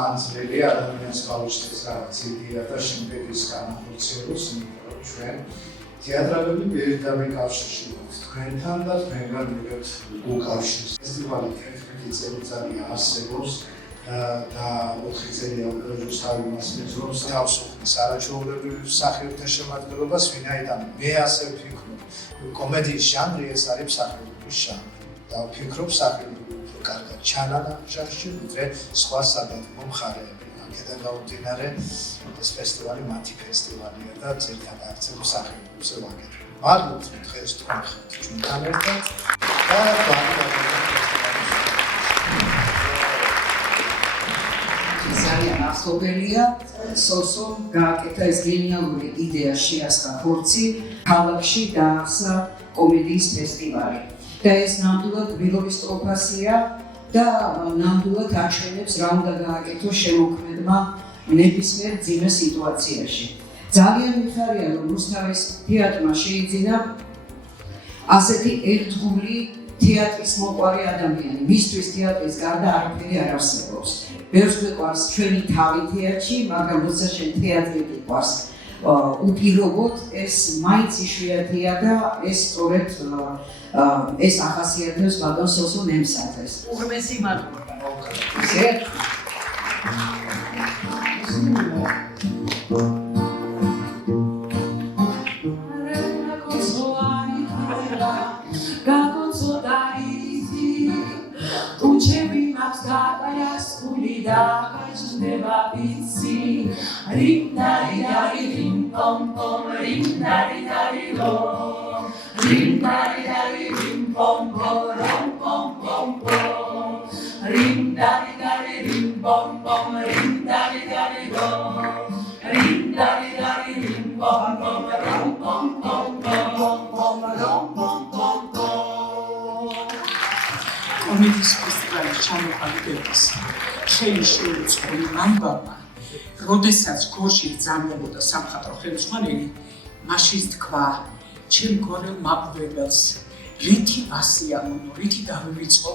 განცდელია ადამიანის ბავშვის რაღაც იდეა და შემდეგ ის განახორციელოს, იმიტომ რომ ჩვენ თეატრალები პირდაპირ კავშირში ვართ თქვენთან და თქვენგან მივიღებთ უკავშირს. ფესტივალი 11 წელიწადია არსებობს და 4 წელია რუსთავი მას მეზობს თავს უხდის არაჩვეულებრივ მსახიობთა შემადგენლობას, ვინაიდან მე ასე ვფიქრობ, კომედიის ჟანრი ეს არის მსახიობების ჟანრი და ვფიქრობ მსახიობები უფრო კარგად ჩანან ამ ჟანრში, ვიდრე სხვა სადადგმო მხარეები. აქედან გამომდინარე, ეს ფესტივალი მათი ფესტივალია და ძირითადად აქცენტს მსახიობებზე ვაკეთებ. მადლობთ დღეს თქვენ ხართ ჩვენთან ერთად და ძალიან ახლობელია სოსომ გააკეთა ეს გენიალური იდეა შეასხა ხორცი ქალაქში დაახსნა კომედიის ფესტივალი და ეს ნამდვილად გვილობის ტროფასია და ნამდვილად აჩვენებს რა უნდა გააკეთოს შემოქმედმა ნებისმიერ ძიმე სიტუაციაში. ძალიან მიხარია რომ რუსთავის თეატრმა შეიძინა ასეთი ერთგული თეატრის მოყვარე ადამიანი, მისთვის თეატრის გარდა არაფერი არ არსებობს. ბევრს გვიყვარს ჩვენი თავი თეატრში, მაგრამ როცა შენ თეატრი გიყვარს უპირობოდ ეს მაინც იშვიათია და ეს სწორედ ეს ახასიათებს ბატონ სოსო ნემსაძეს. უღრმესი მადლობა. Ring dari dari ring pom pom, ring dari dari rom, ring dari dari ring pom pom, rom pom pom pom, ring dari dari ring pom pom, ring dari dari rom, ring dari dari ring pom pom, rom pom pom pom, rom pom pom pom. Komedიის ფესტივალის ჩამოყალიბების ხელი შეუწყო მამბაბა, როდესაც გორში გზავნებოდა სამხატვრო ხელმძღვანელი, მაშინ თქვა, ჩემ გორელ მაყურებელს, რითი ასიამონო, რითი დავივიწყო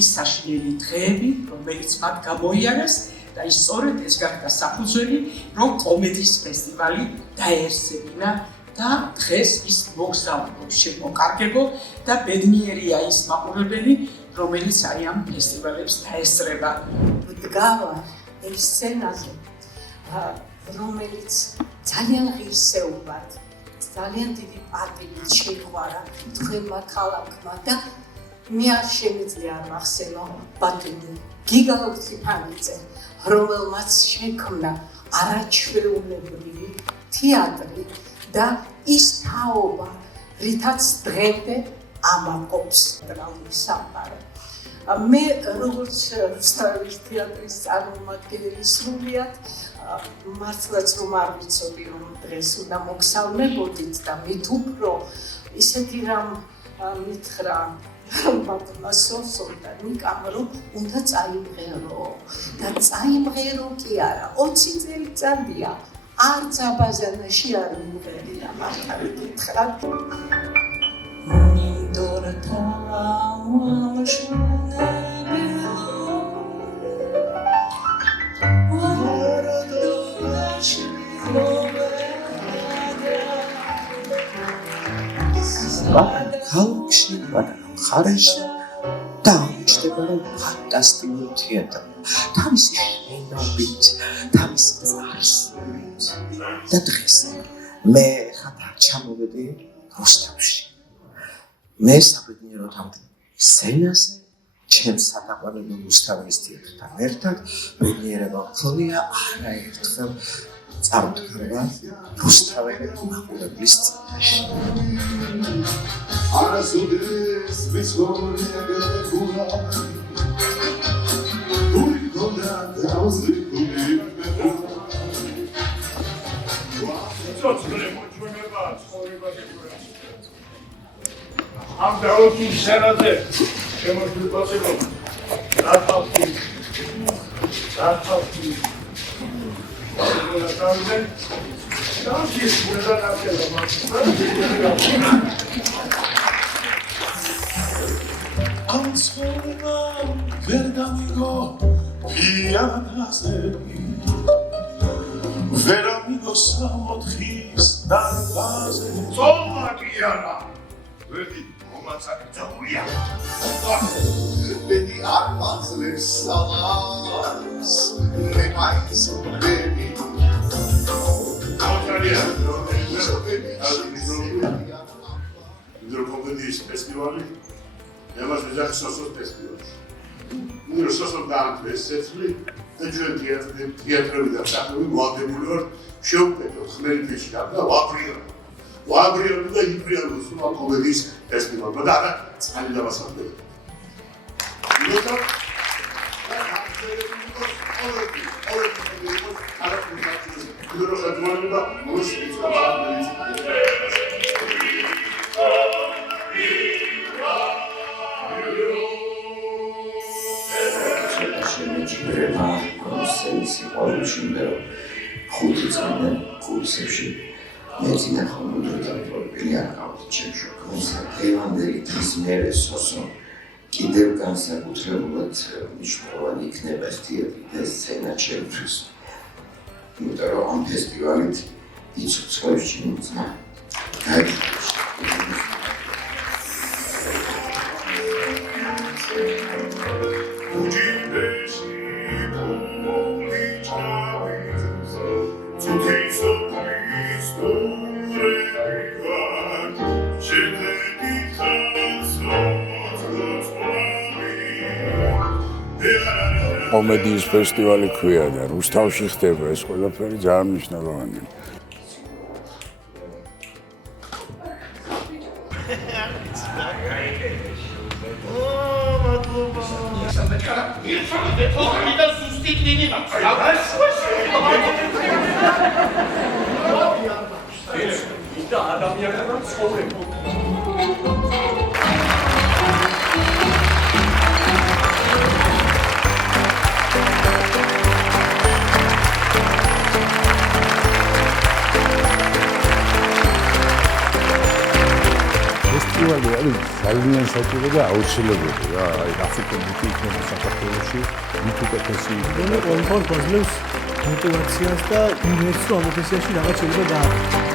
ის საშინელი დღეები, რომელიც მათ გამოიარეს და ის სწორედ ეს გახდა საფუძველი, რომ კომედიის ფესტივალი დაეერსებინა და დღეს ის მოგზაურობ, შემოკარგებო და ბედნიერია ის მაყურებელი, რომელიც აი ამ ფესტივალებს დაესწრება. დგავარ ეს სცენაზე, რომელიც ძალიან ღირსეულად, ძალიან დიდი პატივით შეიყვარა თქვენმა ქალაქმა და მე არ შემიძლია არ ვახსენო ბატონი გიგალ სიფანიძე, რომელმაც შექმნა არაჩვეულებრივი თეატრი და ის თაობა, რითაც დღემდე ამაყობს ტრაუმის სამყარო. მე როგორც რუსთავის თეატრის წარმომადგენელი სრულიად მართლაც რომ არ ვიცოდი რომ დღეს უნდა მოგსალმებოდით და მით უფრო ისეთი რამ მითხრა ბატონმა სოსომ და ნიკამ რომ უნდა წაიმღერო და წაიმღერო კი არა 20 წელიწადია არც აბაზანაში არ მივღერია მართლა გითხრათ ხალხში, მხარეში დაუჩნდება რომ ფანტასტიკური თეატრი, თავისი შენობით, თავისი წარსულით და დღეს მე ხათარ ჩამოვედი რუსთავში. მე საბედნიეროდ ამ სცენაზე ჩემს სათაყვანებელ რუსთავის თეატრთან ერთად ბედნიერება მქონია არაერთხელ წარუდგება რუსთაველი მაყურებლის წინაშე. Arasudes visconia grecula Ui condata ausriculi Am daotu scenate შემოგვი პასებო რატავი ამ ცხოვრებამ ვერ გამიგო Pianase Vera amigo samotkis darvaze Toma Kiana! Ready, Omatsakitauria! Beni armazlır salas Ne mayısı beni Hidrocomedიის ფესტივალი ემას ეძახი სოსოს ფესტივალი. ნუ სოსო დაანთეს წელი და ჩვენ თეატრები და მსახიობები მოაგებული ვართ შეუპეთოთ ხმელეთში და ვაბრიალო და იბრიალო სულა კომედიის ფესტივალმა და არა წყალი დავასახდები. ნუ შემეჭირება სცენის სიყვარულში და ხუთი წელი კურსებში მეცინა ხომუდროთა პროფილი აკავთ ჩემში კონსერტევანდელი ის მერე სოსო კიდევ განსაკუთრებულად მნიშვნელოვანი იქნება თეატრი და სცენა ჩემთვის იმიტომ რომ ამ ფესტივალით იცოცხლებს ჩემს კომედიის ფესტივალი ქვია და რუსთავში ხდება ეს ყველაფერი ძალიან მნიშვნელოვანია. ფესტივალი არის ძალიან საჭირო და აუცილებელი რა. აი გაფრთხილებული იქნება საქართველოში, მით უკეთესი იქნება. ყველაფერს გვაძლევს мотивაციას და იმედს, რომ ამ პროფესიაში რაღაც შეიძლება გააკეთოს.